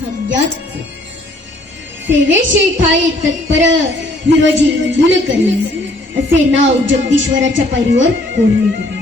भाग्यात सेवेशी ठाई तत्पर हिरोजी मुलकर्णी असे नाव जगदीश्वराच्या पायरीवर कोरले गेले.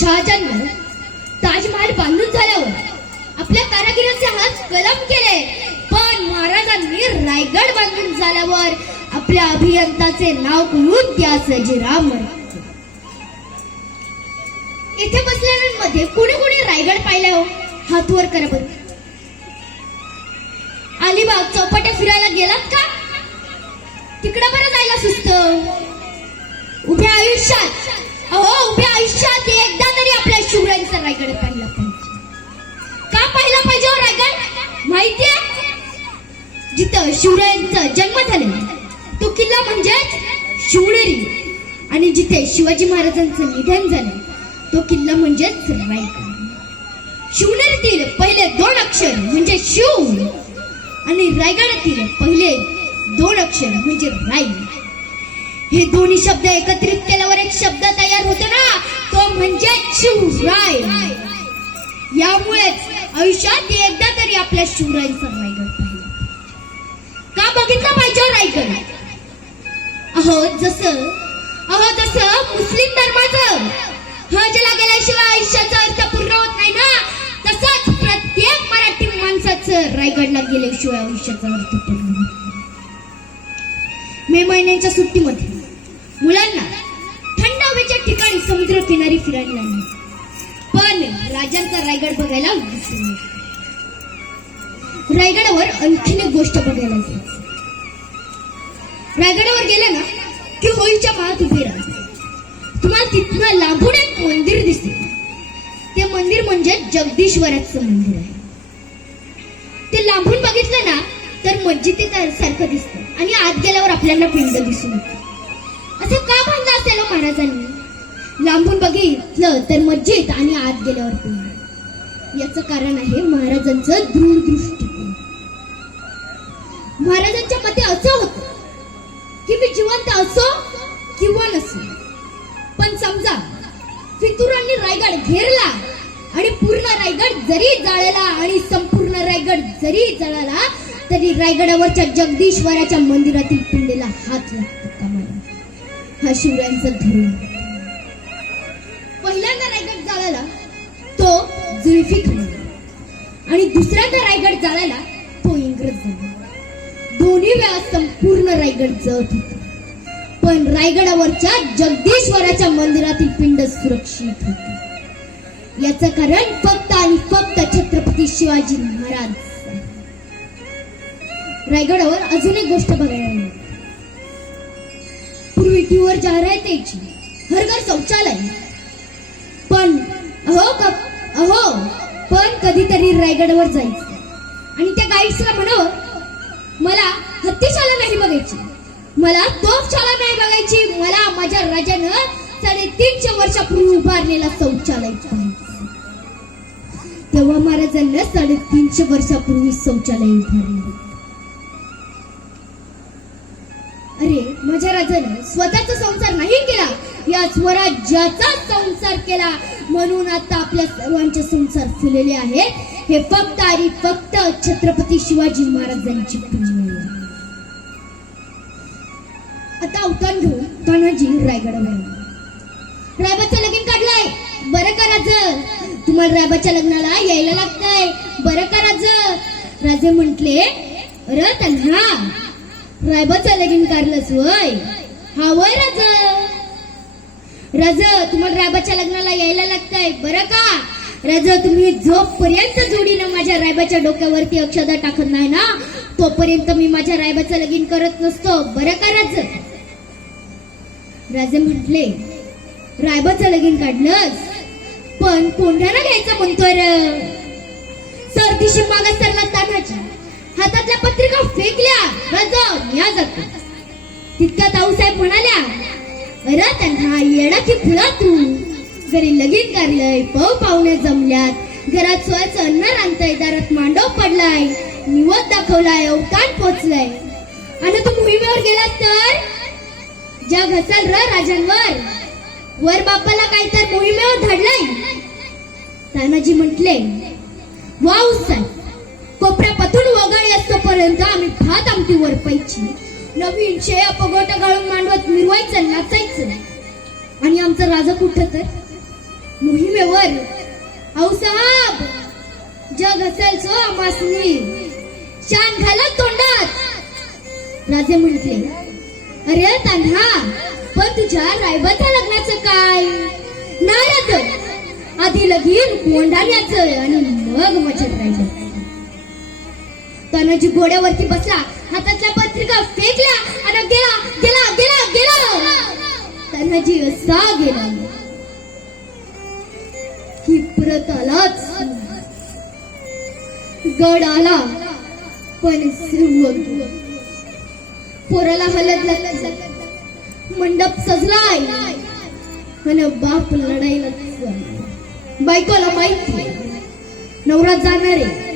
शहाजान ताजमहाल बांधून झाल्यावर आपल्या कारागिराचे हात कलम केले. पण महाराजांनी रायगड बांधून झाल्यावर आपल्या अभियंताचे नाव करून त्या सजीराम. इथे बसलेल्यांमध्ये कुणी कुणी रायगड पाहिला? हो हात वर करा बरं अलिबाग चौपाट्या फिरायला गेलात का? तिकडं बरं जायला सुस्त. उभ्या आयुष्यात अहो उभ्या आयुष्यात एकदा तरी आपल्या शिवरायांचा रायगड पाहिला पाहिजे. का पाहिला पाहिजे हो रायगड? माहितीये? जिथं शिवरायांचा जन्म झालेला तो किल्ला म्हणजेच शिवनेरी. आणि जिथे शिवाजी महाराजांचं निधन झालं तो किल्ला म्हणजेच रायगड. शिवनेरीतील पहिले दोन अक्षर म्हणजे शिव. आणि रायगडातील पहिले दोन अक्षर म्हणजे राय हे दोन्ही शब्द एकत्रित केल्यावर एक शब्द तयार होतो ना तो म्हणजे शिवराय. यामुळेच आयुष्यात एकदा तरी आपल्या शिवरायांचा रायगड पाहिला. का बघितलं पाहिजे रायगड? अहो जसं अहो जसं मुस्लिम धर्माचं. हजला गेल्याशिवाय आयुष्याचा अर्थ पूर्ण होत नाही ना मराठी माणसाचं रायगडला गेल्याशिवाय आयुष्याचा अर्थ पडला मे महिन्यांच्या सुट्टीमध्ये मुलांना थंड हवेच्या ठिकाणी समुद्र किनारी फिरायला नाही. पण राजांचा रायगड बघायला रायगडावर आणखीन एक गोष्ट बघायला रायगडावर गेले ना की होळीच्या माळात उभे राहते तुम्हाला तिथनं लागून एक मंदिर दिसते ते मंदिर म्हणजे जगदीश्वराचं मंदिर आहे. ते लांबून बघितलं ना तर म्हणजे मस्जिदी सारखं दिसतं. आणि आत गेल्यावर आपल्याला पिंड दिसून येते. असं का बांधलं असेल हो महाराजांनी? लांबून बघितलं तर मस्जिद आणि आत गेल्यावर पिंड याचं कारण आहे महाराजांचं दूरदृष्टिकोन महाराजांच्या मते असं होतं की मी जिवंत असो किंवा नसो. पण समजा फितुरांनी रायगड घेरला आणि पूर्ण रायगड जरी जाळला आणि संपूर्ण जरी जळाला तरी रायगडावरच्या जगदीश्वराच्या मंदिरातील पिंडीला हात लागतो हा शिवरायांचा धरून पहिल्यांदा रायगड जाळाला तो जुल्फी खान आणि दुसऱ्यांदा रायगड जाळाला तो इंग्रज झाला. दोन्ही वेळा संपूर्ण रायगड जळत होता. पण रायगडावरच्या जगदीश्वराच्या मंदिरातील पिंड सुरक्षित होते. याचं कारण फक्त आणि फक्त छत्रपती शिवाजी महाराज रायगडावर अजून एक गोष्ट बघायला मिळते पूर्वी ट्यूवर जाहिरात यायची हर घर शौचालय. पण अहो अहो पण कधीतरी रायगडावर जायचं. आणि त्या गाईड्सला म्हणावं मला हत्तीशाला नाही बघायची. मला तोफशाला नाही बघायची. मला माझ्या राजानं साडेतीनशे वर्षापूर्वी उभारलेला शौचालय तेव्हा महाराजांना साडेतीनशे वर्षापूर्वी शौचालय उभारले. माझ्या स्वतःचा संसार नाही केला या स्वराज्याचा संसार केला. म्हणून आता आपल्या सर्वांचे संसार फुललेले आहेत. हे फक्त आणि फक्त छत्रपती शिवाजी महाराजांची पुण्य आता अवतान घेऊन तानाजी रायगडावर. रायबाचं लगीन काढलंय. बरं का राज तुम्हाला रायबाच्या लग्नाला यायला लागतंय. बरं का राज राजे म्हंटले अरे त्यांना रायबाचं लगीन काढलंच वय हा वय राज. राज तुम्हाला रायबाच्या लग्नाला यायला लागतंय बरं का? रज तुम्ही जोपर्यंत जोडीनं माझ्या रायबाच्या डोक्यावरती अक्षदा टाकत नाही ना तोपर्यंत मी माझ्या रायबाचं लगीन करत नसतो बरं का राज? राजे म्हटले रायबाचं लगीन काढलंस? पण कोंढ्याला घ्यायचं म्हणतोय र. सरदिशी मागत सरला तानाची हातातल्या पत्रिका फेकल्या. रज या जातो. तितक्यात आऊसाहेब म्हणाल्या अरे त्यांना येडा की फुला तू? घरी लगीन करलंय पव पाहुणे जमल्यात घरात सोयाचं अन्न रांधतय दारात मांडव पडलाय निवत दाखवलाय अवतान पोचलाय. आणि तू मोहिमेवर गेलास तर? ज्या घसाल र राजांवर. वर बापाला काही तर मोहिमेवर धाडलंय. तानाजी म्हटले वा साहेब कोपऱ्यापासून वगळी असतोपर्यंत आम्ही भात आमची वरपायची नवीन शेया पगोटा गाळून मांडवत मिरवायचं नाचायचं. आणि आमचा राजा कुठं तर? मोहिमेवर. औ साहेब जग असेल सो आमासनी. शान घाला तोंडात. राजे म्हटले अरे तान्हा पण तुझ्या रायबाच्या लग्नाचं काय? नाही आधी लगीन कोंडाण्याचं आणि मग मजेत राहिलं तानाजी घोड्यावरती बसला. हातातल्या पत्रिका फेकल्या आणि गेला गेला गेला गेला. जीव असा गेला की परत आलाच गड आला पण सिंह पोराला हलत लागत मंडप सजलाय. आणि बाप लढाईला बायकोला माहिती नवरा जाणार आहे.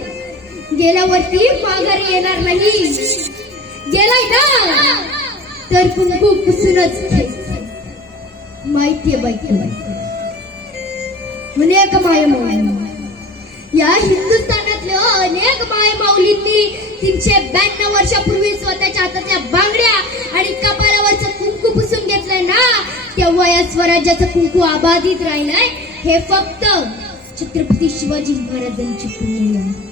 गेल्यावरती माघारी येणार नाही. गेलाय ना तर कुंकू पुसूनच माहितीये माहितीये बायको अनेक माय माऊली. या हिंदुस्थानातल्या अनेक माय माऊलींनी तीनशे ब्याण्णव वर्षापूर्वी स्वतःच्या हातातल्या बांगड्या आणि कपाळावरचं कुंकू पुसून घेतलंय ना तेव्हा या स्वराज्याचं कुंकू अबाधित राहिलंय. हे फक्त छत्रपती शिवाजी महाराजांची पुण्य.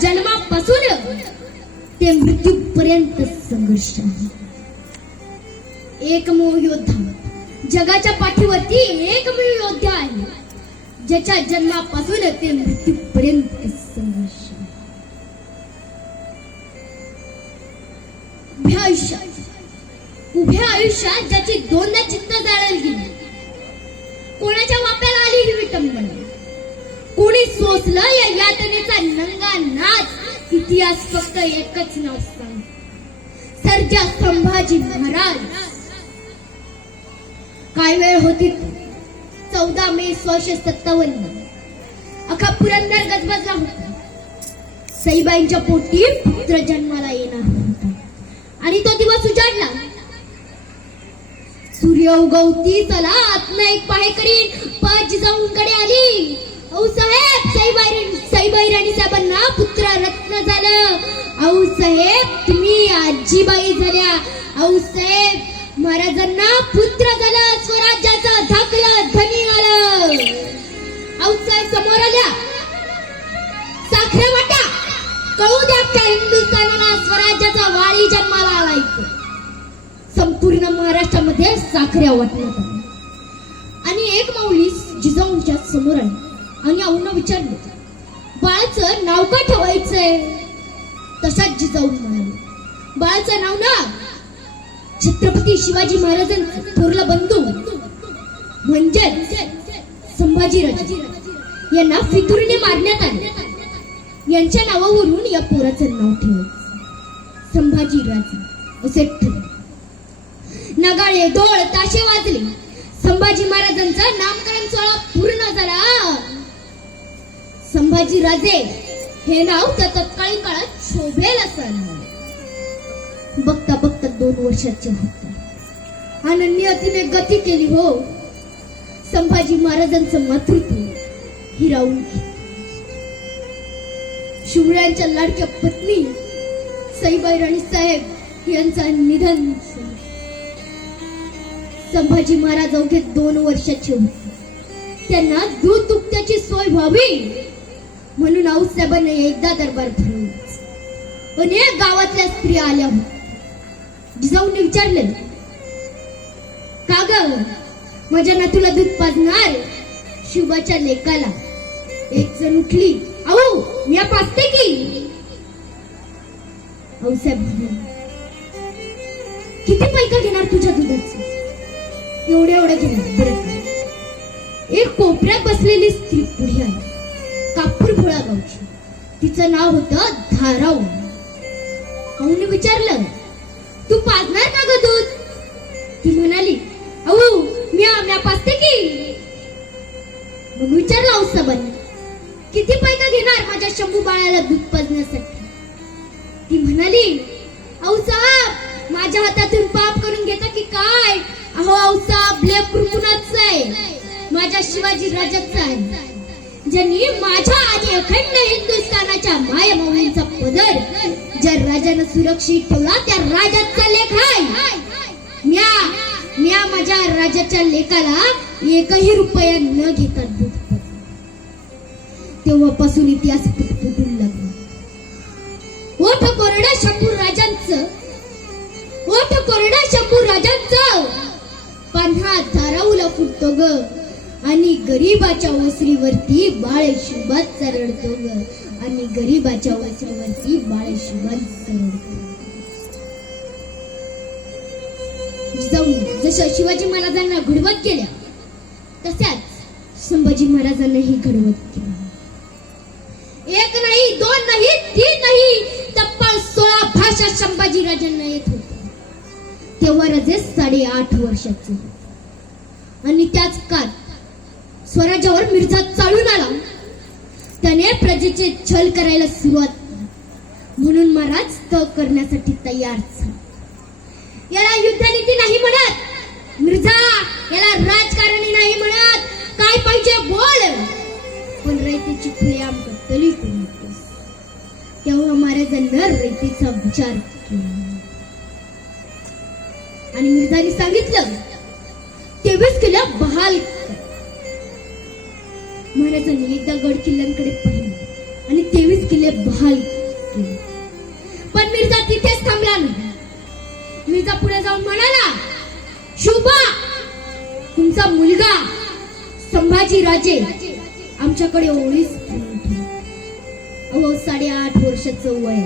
जन्मापासून ते मृत्यूपर्यंत संघर्ष आहे. एकमेव योद्धा. जगाच्या पाठीवरती एकमेव योद्धा आहे. ज्याच्या जन्मापासून ते मृत्यूपर्यंत संघर्ष उभ्या आयुष्यात. उभ्या आयुष्यात ज्याची दोनदा चित्त जाळली गेली. कोणाच्या वाप्याला आली ही विटंबना? कोणी सोसलं या यातनेचा नंगा नाच? इतिहास फक्त एकच नाव सांग सर्जा संभाजी महाराज. काय वेळ होती? चौदा मे सोळाशे सत्तावन्न. अख्खा पुरंदर गजबजला होता. सईबाईंच्या पोटी पुत्र जन्माला येणार होता. आणि तो दिवस उजाडला. सूर्य उगवती चला आत्मा एक पाहे करीन. पाच जाऊनकडे आली. साहेब साईबाई साईबाई राणी साहेबांना पुत्र रत्न झालं. औ साहेब तुम्ही आजीबाई झाल्या. औ साहेब महाराजांना पुत्र झालं स्वराज्याचा धाकलं धनी आलं. औ साहेब समोर आल्या. साखरे वाटा. कळू द्या त्या हिंदुस्थानाला स्वराज्याचा वाळी जन्माला आला संपूर्ण महाराष्ट्रामध्ये साखऱ्या वाटण्यात आणि एक माऊली जिजाऊंच्या समोर आली. आणि आऊंना विचारलं बाळाचं नाव का ठेवायचंय? तसाच जिजाऊ म्हणाले. बाळाचं नाव ना छत्रपती शिवाजी महाराजांचं थोरला बंधू म्हणजे संभाजीराजे यांना फितुरीने मारण्यात आले. यांच्या नावावरून या पोराचं नाव ठेवलं. संभाजीराजे असे ठरले. नगाळे डोळ ताशे वाजले. संभाजी महाराजांचा नामकरण सोहळा पूर्ण झाला. संभाजी राजे हे नाव त्या तत्कालीन काळात शोभेल असं बघता बघता दोन वर्षाचे होते. अनन्य तिने गती केली हो. संभाजी महाराजांचं मातृत्व हिरावून शिवळ्यांच्या शिवरायांच्या लाडक्या पत्नी सईबाई राणी साहेब यांचा निधन संभाजी महाराज अवघे दोन वर्षाचे होते. त्यांना दूध दुभत्याची सोय व्हावी. म्हणून आऊसाहेबांनी एकदा दरबार भरवला अनेक गावातल्या स्त्रिया आल्या. होत्या विचारलं का ग? माझ्या नातूला दूध पाजणार? शिवाच्या लेकाला. एक जण उठली अहो मी पाजते की. आऊसाहेब किती पैका घेणार तुझ्या दुधाचं? एवढे एवढं घेणार बरं. एक कोपऱ्यात बसलेली स्त्री पुढे आली. कापूर फुळा गावची. तिचं नाव होतं धाराऊ अहून विचारलं तू पाजणार का ग दूध? ती म्हणाली अहो मी आम्या पाजते की. मग विचारलं औसाबाने किती पैका घेणार माझ्या शंभू बाळाला दूध पाजण्यासाठी? ती म्हणाली अहो साहेब माझ्या हातातून पाप करून घेता की काय? अहो अहो साहेब लेकरू आहे. माझ्या शिवाजी राजाचा आहे. ज्यांनी माझ्या आधी अखंड हिंदुस्थानाच्या मायमाऊलींचा पदर ज्या राजानं सुरक्षित ठेवला त्या राजाचा लेख आहे. म्या म्या माझ्या राजाच्या लेखाला एकही रुपया न घेता दूध तेव्हापासून इतिहास पुटपुटून लागला. ओठ कोरडा शंभू राजांचं ओठ कोरडा शंभू राजांचं. पान्हा धाराऊला फुटतो ग. आणि गरीबाच्या वसरीवरती बाळ शुभात चरडतो ग. आणि गरीबाच्या वसरीवरती बाळ शुभात चरडतो. जिजाऊ शिवाजी महाराजांना घडवत केल्या तशाच संभाजी महाराजांनाही घडवत केलं. एक नाही दोन नाही तीन नाही तब्बल सोळा भाषा संभाजी राजांना येत होत्या तेव्हा राजे साडेआठ वर्षाचे आणि त्याच काळ स्वराज्यावर मिर्झा चालून आला. त्याने प्रजेचे छल करायला सुरुवात केली. म्हणून महाराज त करण्यासाठी तयार झाले. याला युद्धनीती नाही म्हणत. मिर्झा याला राजकारणी नाही म्हणत. काय पाहिजे बोल. पण रयतेची फुले आमक तरी कोणतोस तेव्हा महाराजांना रयतेचा विचार केला. आणि मिर्झाने सांगितलं तेवीस केलं बहाल महाराजांनी एकदा गड किल्ल्यांकडे पाहिलं आणि तेवीस किल्ले बहाल केले. पण मिर्झा तिथेच थांबला नाही. मिर्झा पुढे जाऊन म्हणाला शुभा तुमचा मुलगा संभाजी राजे आमच्याकडे ओळीच अहो साडेआठ वर्षाचं वय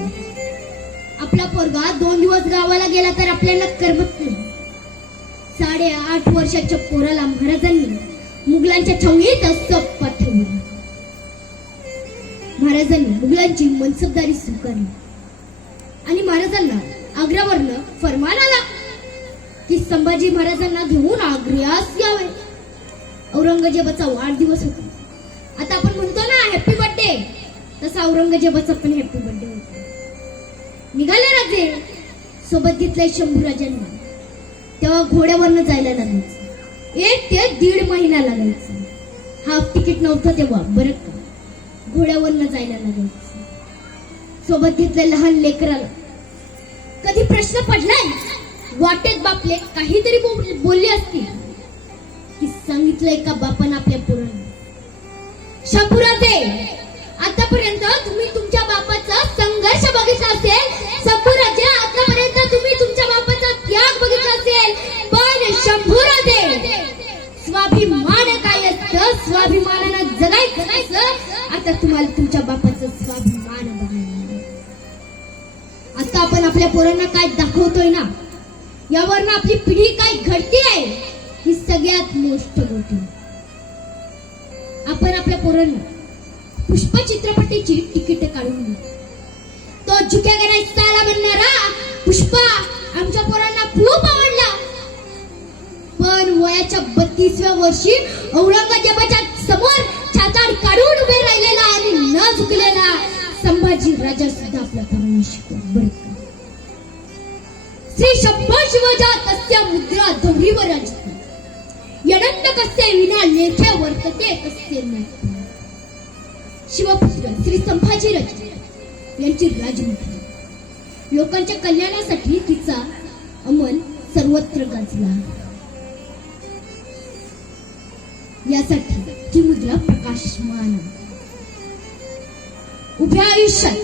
आपला पोरगा दोन दिवस गावाला गेला तर आपल्याला करमत नाही. साडेआठ वर्षाच्या पोराला महाराजांनी मुघलांच्या छावणीत असं पाठवलं महाराजांनी मुघलांची मनसबदारी स्वीकारली. आणि महाराजांना आग्र्यावरनं फरमान आला की संभाजी महाराजांना घेऊन आग्र्यास यावे. औरंगजेबाचा वाढदिवस होता. आता आपण म्हणतो ना हॅपी बर्थडे तसा औरंगजेबाचा पण हॅपी बर्थडे होता. निघाले राजे. सोबत घेतलंय शंभूराजांना. तेव्हा घोड्यावरनं जायला लागले. एक ते दीड महिना लागायचा. हाफ तिकीट नव्हतं तेव्हा बरं का? घोड्यावरनं जायला लागायचं. सोबत घेतलं लहान लेकराला. कधी प्रश्न पडलाय? वाटेत बापले काहीतरी बोलले असतील. की सांगितलंय का बापानं आपल्या पुराण शपुराचे आतापर्यंत तुम्ही तुमच्या बापाचा संघर्ष बघितला असेल. शंभूराजे आतापर्यंत तुम्ही तुमच्या बापाचा त्याग बघितला असेल. पण शंभूराजे अभिमान काय असत स्वाभिमानानं जगायचं आता तुम्हाला तुमच्या बापाचं स्वाभिमान बघायला आता आपण आपल्या पोरांना काय दाखवतोय ना यावरनं आपली पिढी काय घडती आहे ही सगळ्यात मोठी गोष्ट. आपण आपल्या पोरांना पुष्प चित्रपटाची तिकीट काढून तो झुक्या साला बनणारा पुष्पा आमच्या पोरांना खूप आवडला. पण वयाच्या बत्तीसव्या वर्षी औरंगजेबाच्या समोर छाताड काढून उभे राहिलेला आणि न झुकलेला संभाजी राजा सुद्धा आपल्या पोरांना बरं श्री शंभर शिवजा तस्य मुद्रा धौरीवर असते यडंत कसे विना लेखे वर्तते कसे नाही. शिवपुत्र श्री संभाजी राजे यांची राजमुद्रा लोकांच्या कल्याणासाठी तिचा अमल सर्वत्र गाजला. यासाठी ती मुद्रा प्रकाशमान. उभ्या आयुष्यात.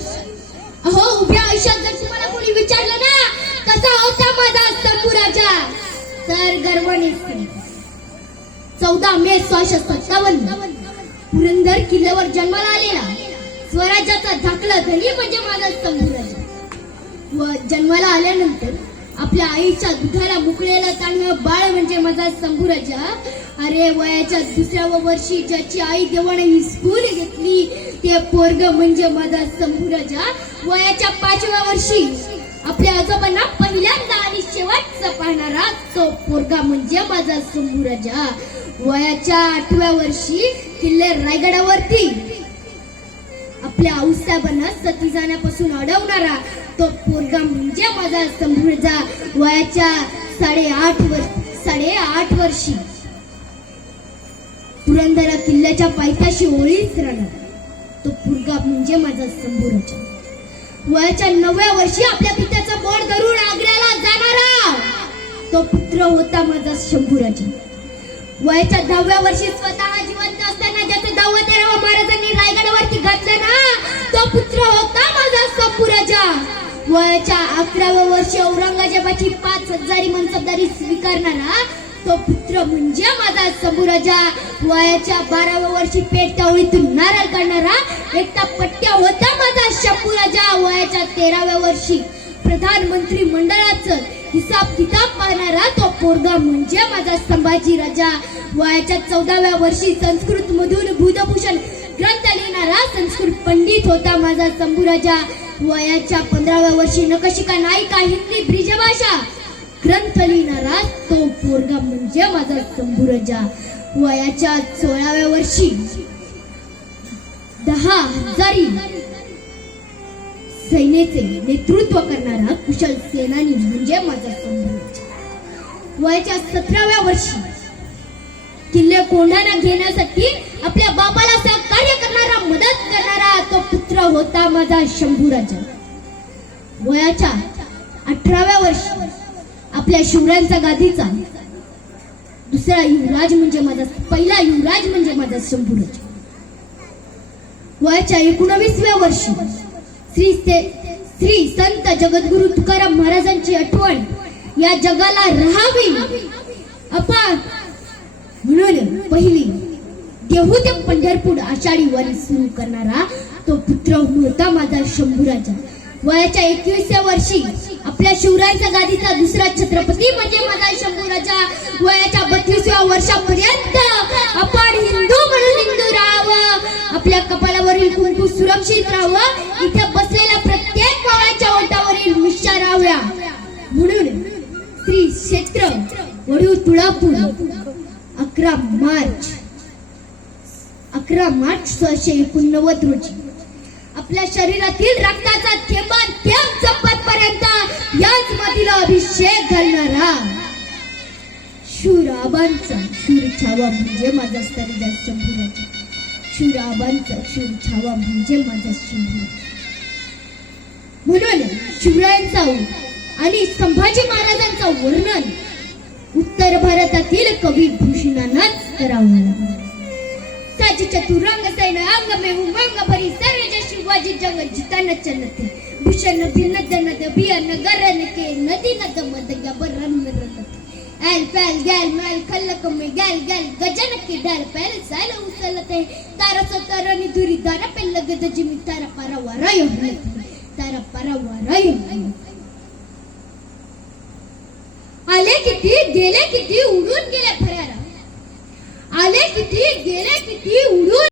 अहो उभ्या आयुष्यात जर तुम्हाला कोणी विचारलं ना कसा होता माझा संभू राजा? तर गर्वाने चौदा मे सोळाशे सत्तावन्न. पुरंदर किल्ल्यावर जन्माला आलेला. स्वराज्याचा धाकला धनी म्हणजे माझा संभू राजा. व जन्माला आल्यानंतर आपल्या आईच्या दुधाला मुकलेला चांगलं बाळ म्हणजे माझा संभूराजा. अरे वयाच्या दुसऱ्या वर्षी ज्याची आई देवाने हिसकून घेतली ते पोरग म्हणजे माझा संभूराजा. वयाच्या पाचव्या वर्षी आपल्या आजोबांना पहिल्यांदा आणि शेवटचा पाहणारा तो पोरगा म्हणजे माझा संभूराजा. वयाच्या आठव्या वर्षी किल्ले रायगडावरती आपल्या आऊसाहेबांना सती जाण्यापासून अडवणारा तो पोरगा म्हणजे माझा समृद्धा वयाच्या साडेआठ वर्ष साडेआठ वर्षी. पुरंदरा किल्ल्याच्या पायथ्याशी ओळीच राहणार तो पुरगा म्हणजे माझा संभूराजा वयाच्या नवव्या वर्षी आपल्या पित्याचा बोर धरून आग्र्याला जाणारा तो पुत्र होता माझा शंभूराजा वयाच्या दहाव्या वर्षी स्वतः जिवंत असताना ज्याचं दहावं तेरावं महाराजांनी रायगडावरती घातलं ना तो पुत्र होता माझा सपुराजा. वयाच्या अकराव्या वर्षी औरंगजेबाची पाच हजारी मनसबदारी स्वीकारणारा तो पुत्र म्हणजे माझा सबुराजा वयाच्या बाराव्या वर्षी पेट तावळीतून नारळ काढणारा एकटा पट्ट्या होता माझा शंभूराजा वयाच्या तेराव्या वर्षी प्रधानमंत्री मंडळाचं हिसाब किताब पाहणारा तो पोरगा म्हणजे माझा संभाजी राजा वयाच्या चौदाव्या वर्षी संस्कृत मधून भूतभूषण ग्रंथ लिहिणारा संस्कृत पंडित होता माझा संभुराजा. वयाच्या पंधराव्या वर्षी नकशिका नायिका हिंदी ब्रिजभाषा ग्रंथ लिहिणारा तो पोरगा म्हणजे माझा संभुराजा. वयाच्या सोळाव्या वर्षी दहा हजारी सैन्याचे नेतृत्व करणारा कुशल सेनानी म्हणजे माझा संभूराजा. वयाच्या सतराव्या वर्षी किल्ले कोंढाणा घेण्यासाठी आपल्या बापाला सहकार्य करणारा मदत करणारा तो पुत्र होता माझा शंभूराजा. वयाच्या अठराव्या वर्षी आपल्या शिवरायांचा गादीचा. दुसरा युवराज म्हणजे माझा पहिला युवराज म्हणजे माझा शंभूराजा. वयाच्या एकोणवीसव्या वर्षी श्री श्री संत जगद्गुरु तुकाराम महाराजांची आठवण या जगाला राहावी. अपार म्हणून पहिली देहू ते पंढरपूर आषाढी वारी सुरू करणारा तो पुत्र होता माझा शंभूराजा. वयाच्या एकवीसव्या वर्षी आपल्या शिवरायांच्या गादीचा दुसरा छत्रपती म्हणजे माझा शंभूराजा. वयाच्या बत्तीसव्या वर्षापर्यंत आपण हिंदू म्हणून हिंदू राहावं. आपल्या कपालावरील कुंकू सुरक्षित राहावं. इथे बसलेल्या प्रत्येक गावाच्या ओटावरील मिशा राहाव्या म्हणून श्री क्षेत्र वडू तुळापूर अकरा मार्च. अकरा मार्च सोळाशे एकोणनव्वद रोजी. आपल्या शरीरातील रक्ताचा थेंबान थेंब संपत पर्यंत याच मधील अभिषेक घालणारा शूराबांचा शूर छावा म्हणजे माझा सर्जा शंभूराजा. शूराबांचा शूर छावा म्हणजे माझा शंभूराजा. म्हणून शिवरायांचा आणि संभाजी महाराजांचा वर्णन. उत्तर भारतातील कवी चतुरंग सैन अंग में उमंग भरी सर्ज शिवाजी जंग जितान चलते। भूषण भिन्न जन बियन गरन के नदी नद मद गबरन मिरत ऐल पैल गैल मैल खलक में गैल गैल गजन के डर पैल सैल उचलते तारा सो सतरनी दूरी दारा पे लगत जिमी तारा पारा वरायो तारा पारा वरायो आले किती गेले किती उडून गेले फरारा। आले किती गेले किती उडून